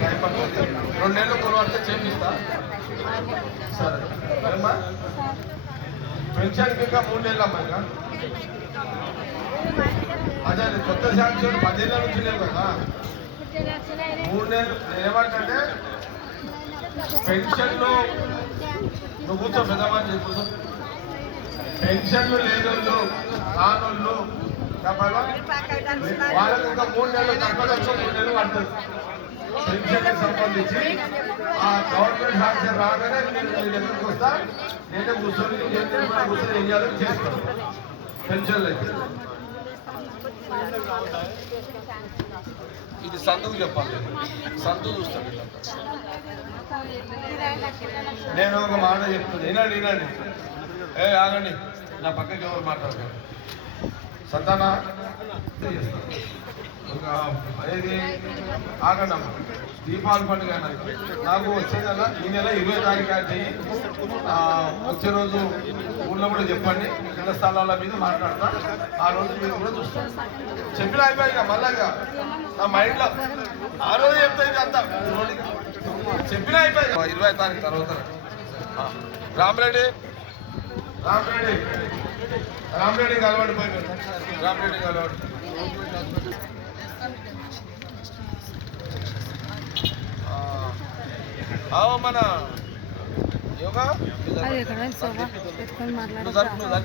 Time పడుతుంది రెండు నెలలు చేంజ్ ఇస్తా. సరే. అమ్మా పెన్షన్కి ఇంకా మూడు నెలలు అమ్మా ఇంకా అదే అది కొత్త శాంక్షన్ పదేళ్ళ నుంచి లేవు కదా. మూడు నెలలు ఏమంటే పెన్షన్లు నువ్వు కూర్చో పెద్దవాళ్ళు చెప్పు పెన్షన్లు లేనోళ్ళు కానోళ్ళు వాళ్ళకి ఇంకా మూడు నెలలు తప్పదొచ్చు మూడు నెలలు పడుతుంది. పెన్షన్కి సంబంధించి ఆ గవర్నమెంట్ హాస్టల్ రాగానే నేను మీ దగ్గరకు వస్తా. నేనే కూర్చొని నేను కూడా కూర్చొని ఏం చేయాలో చేస్తాను పెన్షన్లు అయితే ఇది సందుకు చెప్పాలి. సందు చూస్తాడు నేను ఒక మాట చెప్తాను వినండి వినండి. ఏ ఆగండి. నా పక్కకి ఎవరు మాట్లాడతారు? సంతానా ఏది ఆగండి దీపావళి పండుగ నాకు వచ్చే నెల ఈ నెల ఇరవై తారీఖు అంటే వచ్చే రోజు ఊళ్ళో కూడా చెప్పండి. ఇళ్ళ స్థలాల మీద మాట్లాడతా. ఆ రోజు మీరు కూడా చూస్తాం. చెప్పిన అయిపోయాక మళ్ళాగా నా మైండ్లో ఆ రోజు చెప్తాయి ఇది అంతా. చెప్పిన అయిపోయాక ఇరవై తారీఖు తర్వాత. రామరెడ్డి రామరెడ్డి. రామరెడ్డి. కలవాడిపోయి రామరెడ్డి కలవాడి ఆ, ఆ, మన యోగా?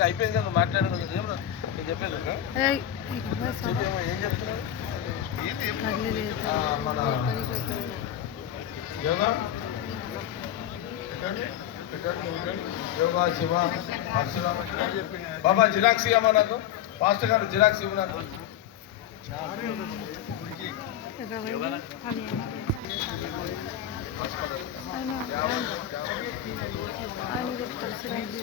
అయిపోయింది కదా నేను చెప్పేది ఏం చెప్తున్నావు? మన యోగా. యోగా శివ బాబా జిరాక్స్ ఇవ్వమా నాకు? పాస్టర్ గారు జిరాక్స్ ఇవ్వు నాకు. ఎక్కడ పోయింది? అది ఆయన ఆయన రేపు కలిసి రండి.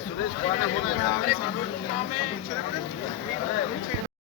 సురేష్ బాగానే